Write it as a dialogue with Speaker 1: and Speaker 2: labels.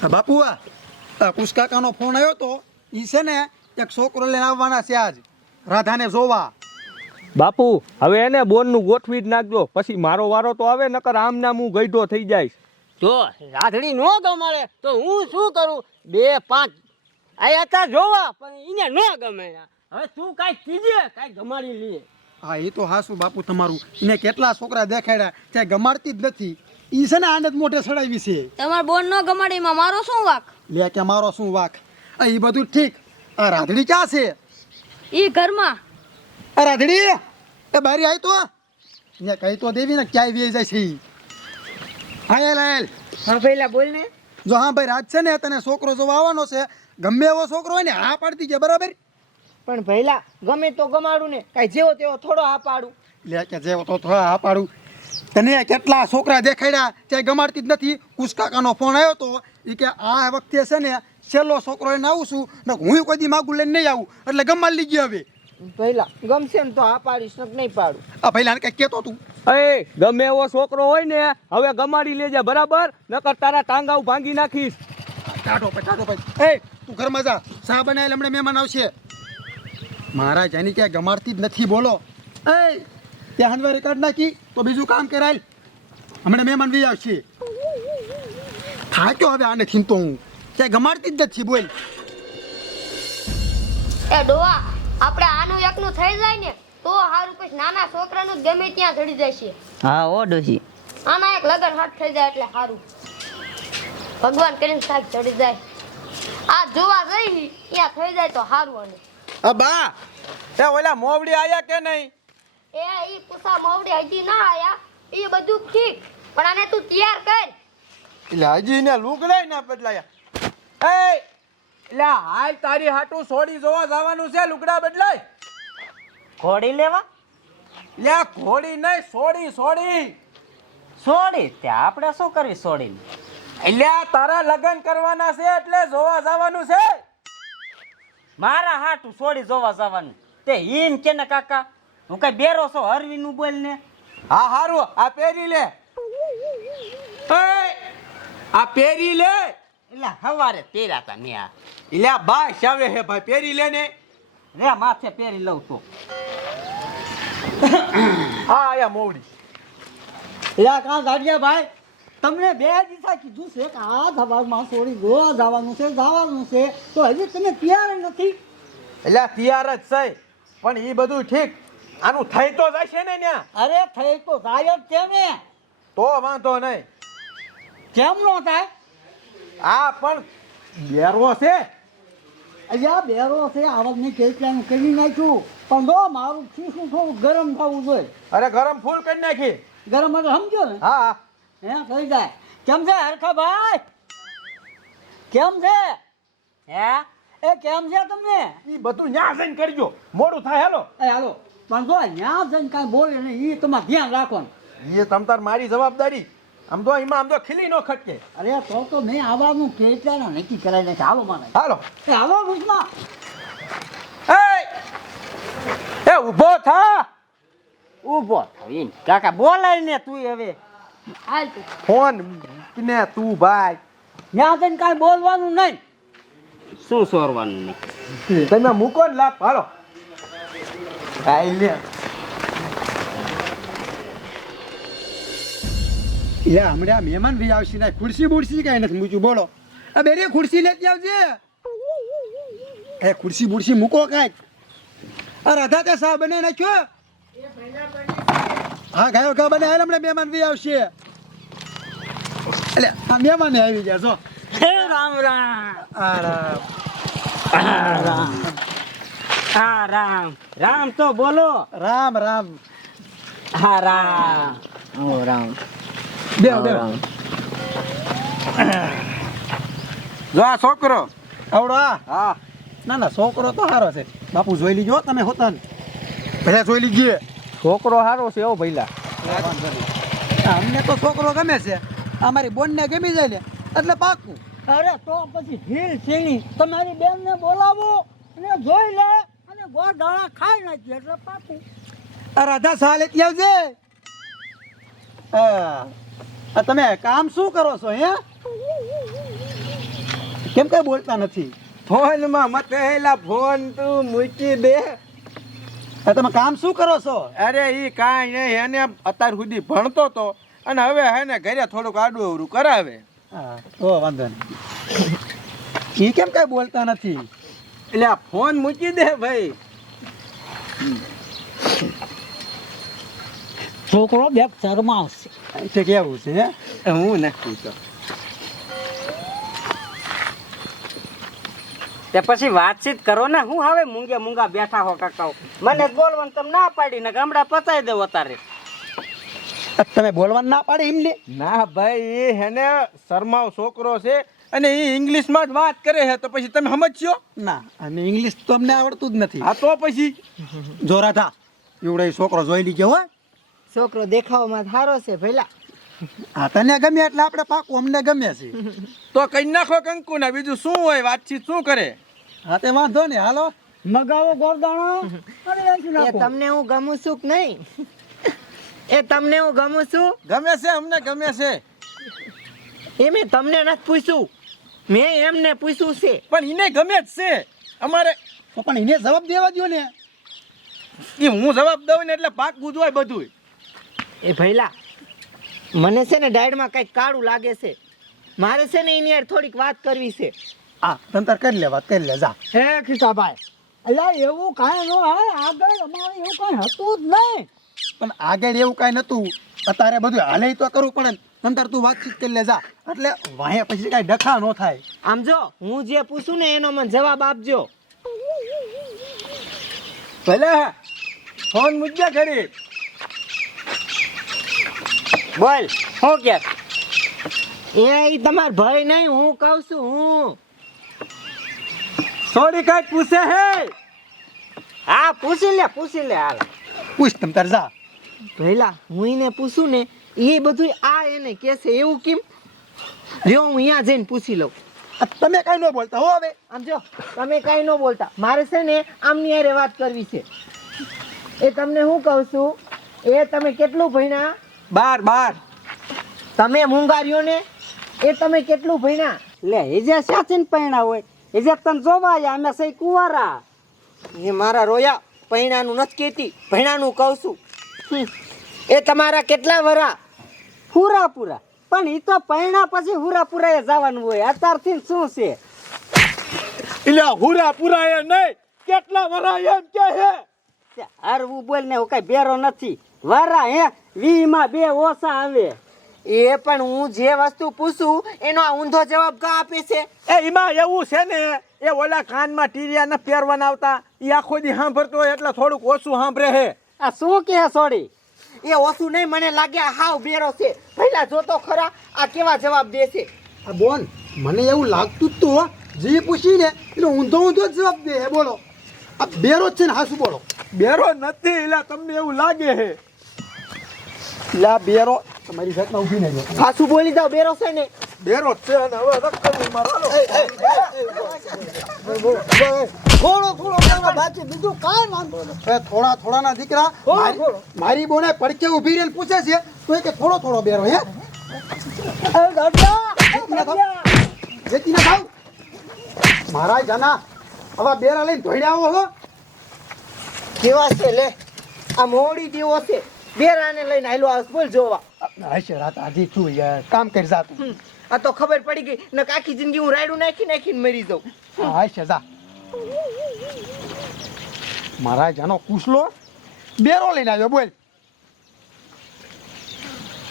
Speaker 1: હા, બાપુ આ કુશકાકાનો ફોન આવ્યો તો એ છે ને એક છોકરો લઈને આવવાના છે આજ રાધાને જોવા.
Speaker 2: બાપુ હવે એને બોનનું ગોઠવી જ નાખજો. પછી મારો વારો તો આવે નકર આમ નામ હું ગઈઢો થઈ જાય
Speaker 3: જો રાધડી નો ગમાડે તો હું શું કરું? બે પાંચ આયા તા જોવા પણ એને ન ગમે. હવે તું કાંઈ કીજે કાંઈ ગમાડી લઈએ
Speaker 1: હા એ તો હાસુ બાપુ તમારું. એને કેટલા છોકરા દેખાડ્યા ત્યાં ગમાડતી જ નથી. એ છે ને આનંદ મોટે સડાવી છે.
Speaker 4: તમાર બોન નો ગમાડીમાં મારો શું વાક?
Speaker 1: લે કે મારો શું વાક? આ એ બધું ઠીક. આ રાધડી ક્યાં છે?
Speaker 4: ઈ ઘરમાં.
Speaker 1: આ રાધડી એ બારી આવી તો. ને કહી તો દેવી ને ક્યાંય વે જાય છે ઈ. હા એલ એલ
Speaker 3: હા પેલા બોલ ને.
Speaker 1: જો હા ભાઈ રાત છે ને તને છોકરો જોવા આવવાનો છે. ગમે એવો છોકરો હોય ને હા પાડતી દીજે બરાબર?
Speaker 3: પણ પહેલા ગમે તો ગમાડું ને. કાંઈ જેવો તેવો થોડો આ પાડું.
Speaker 1: લે કે જેવો તો થોડા હા પાડું. તને કેટલા છોકરા દેખાડ્યા ત્યાં ગમાડતી જ નથી? કુસકાકાનો ફોન આવ્યો તો એ કે આ વખતે છે ને છેલ્લો છોકરો એને આવું છું. ને હું કોઈ દી માગું લઈને નહીં આવું. એટલે ગમાડી ગયો હવે.
Speaker 3: પહેલા ગમશે ને તો આ પાડીશ ને નહીં પાડું.
Speaker 1: આ પહેલા કઈ કહેતો તું.
Speaker 2: એ ગમે એવો છોકરો હોય ને હવે ગમાડી લેજે બરાબર? નકર તારા ટાંગાઉ ભાંગી નાખીશ.
Speaker 1: ટાટો ભાઈ ટાટો ભાઈ. એ તું ઘરમાં જા. સા બનાવેલ હમણાં મહેમાન આવશે. મહારાજ એની ક્યાંય ગમાડતી જ નથી બોલો. એ ત્યાં હંડવારી કાઢ નાખી તો બીજું કામ કરાય. હમણાં મહેમાન વી આવશે થાક્યો હવે આને થીન તો હું? ક્યાંય ગમાડતી જ નથી બોલ.
Speaker 4: એ ડોવા આપણે આનું એકનું થઈ જાય ને તો હારું પછી નાના છોકરાનું ગમે ત્યાં ચડી જાય છે.
Speaker 3: હા ઓ ડોશી.
Speaker 4: આના એક લગન હાથ થઈ જાય એટલે સારું ભગવાન કરીને સાહેબ ચડી જાય. આ જોવા જઈ ત્યાં થઈ જાય તો હારું અને
Speaker 2: અબા બા એ ઓલા મોવડી આયા કે નહીં?
Speaker 4: એ ઈ કુસા મોવડી હજી ના આયા. એ બધું ઠીક. પણ આને તું તૈયાર કર.
Speaker 2: એટલે હજી ને લુગડાય ના બદલાયા. એ એટલે હાલ તારી હાટું સોડી જોવા જવાનું છે લુગડા બદલાય.
Speaker 3: ઘોડી લેવા?
Speaker 2: લે ઘોડી નહીં સોડી સોડી.
Speaker 3: સોડી? તે આપણે શું કરવી સોડી
Speaker 2: એટલે આ તારા લગ્ન કરવાના છે એટલે જોવા જવાનું છે.
Speaker 3: મારા હાટું સોડી જોવા જવાનું. તે ઈન કે ને કાકા? હું કઈ બેરો છો હરવી નું બોલ ને.
Speaker 2: હા હારું આ પહેરી લે. આ પહેરી લે.
Speaker 3: એટલે હવારે પહેર્યા તા મેં આ.
Speaker 2: એટલે આ શાવે હે ભાઈ પહેરી લે ને.
Speaker 3: રે માથે પહેરી લઉં તો.
Speaker 2: હા આયા મોવડી.
Speaker 5: યા કાં ગાડિયા ભાઈ? તમને બે દિવસા કીધું છે કે આ ધબામાં છોડી ગોવા જવાનું છે જવાનું છે. તો હજી તમે તૈયાર જ નથી.
Speaker 2: એટલે આ તૈયાર જ છે. પણ એ બધું ઠીક. આનું થઈ તો જશે ને ન્યા.
Speaker 5: અરે થઈ તો જાય જ છે ને.
Speaker 2: તો વાંધો નહીં.
Speaker 5: કેમ નો થાય?
Speaker 2: આ પણ બેરો છે.
Speaker 5: અહીંયા બેરો છે આવકની કેટલાનું કરી નાખ્યું? પણ જો મારું ખીસું થોડું ગરમ થવું જોઈએ.
Speaker 2: અરે ગરમ ફૂલ કરી નાખી.
Speaker 5: ગરમ એટલે સમજો ને.
Speaker 2: હા હા.
Speaker 5: થઈ જાય. કેમ છે હરખા ભાઈ? કેમ છે? હે? એ કેમ છે તમને?
Speaker 2: એ બધું ન્યા જઈને કરજો. મોડું થાય હાલો.
Speaker 5: એ હાલો. પણ જો ન્યા જઈને કાંઈ બોલે નહીં એ તમારે ધ્યાન રાખવાનું.
Speaker 2: એ તમ તાર મારી જવાબદારી. આમ તો એમાં આમ તો ખીલી નો ખટકે.
Speaker 5: અરે તો તો મેં આવવાનું કેટલાના નક્કી કરાવી નાખે. હાલો મારે.
Speaker 2: હાલો.
Speaker 5: એ હાલો ભૂષમાં
Speaker 2: એ! એ ઊભો થા.
Speaker 3: ઊભો થઈને કાકા બોલાય ને તું હવે.
Speaker 4: હાલ
Speaker 2: ફોન ને તું ભાઈ.
Speaker 5: ત્યાં જઈને કાંઈ બોલવાનું નહીં.
Speaker 3: શું સોરવાનું નહીં
Speaker 2: તમે મૂકો ને લાભ હાલો. કાઈ લે.
Speaker 1: લે હમણાં મહેમાન બી આવશે ને ખુરશી બુરશી કાંઈ નથી મૂક્યું બોલો. આ બેરે ખુરશી લેતી આવજે. એ ખુરશી બુરશી મૂકો કાંઈક. આ રાધા તે સાહેબ બને નાખ્યો? હા ગાયો ગા બને હાલ હમણાં મહેમાન બી આવશે. એટલે આ મહેમાન આવી ગયા જો.
Speaker 3: હે રામ રામ.
Speaker 1: આ રામ.
Speaker 3: રામ. હા રામ. રામ તો બોલો.
Speaker 1: રામ રામ.
Speaker 3: હા રામ. ઓ રામ.
Speaker 1: દેવ દેવ
Speaker 2: જો આ છોકરો.
Speaker 1: આવડો આ
Speaker 2: હા.
Speaker 1: ના ના છોકરો તો સારો છે. બાપુ જોઈ લીજો તમે હોતા ને ભલે જોઈ લીજીએ.
Speaker 2: છોકરો સારો છે એવો ભઈલા.
Speaker 1: અમને તો છોકરો ગમે છે. અમારી બોનને ગમી જાય ને એટલે પાકું.
Speaker 5: અરે તો પછી ઢીલ છીણી તમારી બેનને બોલાવો અને જોઈ લે. ગોળ દાણા ખાઈ નાખીએ એટલે
Speaker 1: રાધા લેતી આવજે. હા. તમે કામ શું કરો છો હે? કેમ કઈ બોલતા નથી?
Speaker 2: ફોનમાં મત એલા ફોન તું મૂકી દે.
Speaker 1: તમે કામ શું કરો છો?
Speaker 2: અરે એ કાંઈ નહીં એને અત્યાર સુધી ભણતો તો અને હવે હે ને ઘરે થોડુંક આડું અવરું કરાવે.
Speaker 1: હા તો વાંધો નહીં. એ કેમ કઈ બોલતા નથી?
Speaker 2: એટલે આ ફોન મૂકી દે ભાઈ.
Speaker 5: છોકરો બે શરમાવશે
Speaker 1: છે કેવું છે હું?
Speaker 2: નક્કી તો
Speaker 3: તે પછી વાતચીત કરો ને હું હવે મૂંગે મૂંગા બેઠા હો કાકાઓ. મને બોલવાનું તમે ના પાડી ને ગામડા પતાવી દેવો તારે
Speaker 1: તમે બોલવાનું ના પાડી એમને?
Speaker 2: ના ભાઈ એ હેને શરમાવ છોકરો છે અને એ ઇંગ્લિશમાં જ વાત કરે છે તો પછી તમે સમજશો?
Speaker 1: ના અને ઇંગ્લિશ તો અમને આવડતું જ નથી.
Speaker 2: હા તો પછી?
Speaker 1: જોરાધા એવડો એ છોકરો જોઈ લીધો હો
Speaker 5: છોકરો દેખાવમાં સારો છે ભલા
Speaker 1: આ તને ગમે એટલે આપણે પાકું અમને ગમે છે.
Speaker 2: તો કઈ નાખો કંકુ ને બીજું શું હોય વાતચીત શું કરે?
Speaker 1: હા તે વાંધો ને હાલો.
Speaker 5: મગાવો ગોરદાણો.
Speaker 6: એ તમને હું ગમું છું કે નહીં? એ તમને હું ગમું છું?
Speaker 2: ગમે છે અમને ગમે છે.
Speaker 6: એ મેં તમને નથી પૂછ્યું મેં એમને પૂછ્યું છે.
Speaker 2: પણ એને ગમે જ છે. અમારે
Speaker 1: તો પણ એને જવાબ દેવા દો ને.
Speaker 2: એ હું જવાબ દઉં ને એટલે પાક ગુજવાય બધું
Speaker 6: એ ભૈલા મને છે ને ડાયડમાં કંઈક કાળું લાગે છે. મારે છે ને એની યાર થોડીક વાત કરવી છે.
Speaker 1: આ તંતર કરી લે વાત કરી લે જા.
Speaker 5: હે ખીસાભાઈ અલ્યા એવું કાંઈ ન હોય આગળ અમારે એવું કાંઈ હતું જ નહીં.
Speaker 1: પણ આગળ એવું કાંઈ નહોતું. અત્યારે બધું હાલે તો કરવું પડે ને તંતર તું વાતચીત કરી લે જા એટલે વાય પછી કાંઈ ડખા ન થાય.
Speaker 6: આમ જો હું જે પૂછું ને એનો મને જવાબ આપજો.
Speaker 2: ભલે ફોન મૂક્યા ખરી.
Speaker 3: બોલ હું કે?
Speaker 6: એ તમાર ભાઈ નહીં હું કહું છું હું.
Speaker 2: સોરી કઈ પૂછે હે?
Speaker 3: હા પૂછી લે પૂછી લે હાલ.
Speaker 1: પૂછ તંતર જા.
Speaker 6: ભઈલા હું એને પૂછું ને એ બધું આ એને કહેશે એવું કેમ? જો હું અહીંયા જઈને પૂછી લઉં.
Speaker 1: તમે કાંઈ ન બોલતા હો હવે.
Speaker 6: આમ જો તમે કાંઈ ન બોલતા. મારે છે ને આમની હારે વાત કરવી છે. એ તમને હું કહું છું એ તમે કેટલું ભણ્યા?
Speaker 2: બાર બાર.
Speaker 6: તમે મુંગાર્યો ને? એ તમે કેટલું ભણ્યા?
Speaker 3: લે એ જે સાચીન પૈણા હોય એ જે તને જોવાયા અમે સહી કુવારા.
Speaker 6: એ મારા રોયા પૈણાનું નથી કહેતી ભણ્યાનું કહું છું. એ તમારા કેટલા વરા?
Speaker 3: પૂરા પૂરા પણ એ તો પૈણા પછી હુરા પૂરા એ જવાનું હોય. અત્યારથી શું છે?
Speaker 2: એટલે હુરા પુરા એ નહીં કેટલા વરા એમ કે હે
Speaker 3: હરવું બોલ ને હું કઈ બેરો નથી. વારા હે વી માં બે ઓછા આવે.
Speaker 6: એ પણ હું જે વસ્તુ પૂછું એનો આ ઊંધો જવાબ કા આપે છે?
Speaker 2: એ એમાં એવું છે ને એ ઓલા કાનમાં ટીરિયા ન પહેરવાના આવતા એ આખો દી સાંભળતો હોય એટલે થોડુંક ઓછું સાંભળે હે.
Speaker 3: આ શું કે સોડી?
Speaker 6: એ ઓછું નહીં મને લાગે હાવ બેરો છે પહેલા જોતો ખરા આ કેવા જવાબ દે છે
Speaker 1: આ બોન મને એવું લાગતું જ તું હો. જે પૂછીને એટલે ઊંધો ઊંધો જ જવાબ દે હે બોલો આ બેરો છે ને હાસુ બોલો
Speaker 2: બેરો નથી એલા તમને એવું લાગે હે
Speaker 1: લા આ બેરો તમારી જાતના ઊભી નહીં હાસુ
Speaker 6: સાસુ બોલી જાવ બેરો છે ને
Speaker 2: બેરો છે ને હવે રક્કમ મારો
Speaker 5: થોડો થોડો કરવા બાકી બીજું કાંઈ વાંધો નથી.
Speaker 1: થોડા થોડાના દીકરા મારી- બોને પડકે ઊભી રહીને પૂછે છે તો એ કે થોડો થોડો બેરો હે? જેતી ના જેતી મારા જાના હવે બેરા લઈને ધોઈડે આવો હો.
Speaker 6: કેવા છે લે? આ મોડી જેવો છે. બેરાને લઈને આયલો આવસ બોલ જોવા.
Speaker 1: હશે રાત આજી તું યાર કામ કરી જા
Speaker 6: હમ, આ તો ખબર પડી ગઈ ને આખી જિંદગી હું રાયડું નાખી નાખીને મરી જાઉં.
Speaker 1: હા હશે જા. મારા જાનો કુસલો બેરો લઈને આવ્યો બોલ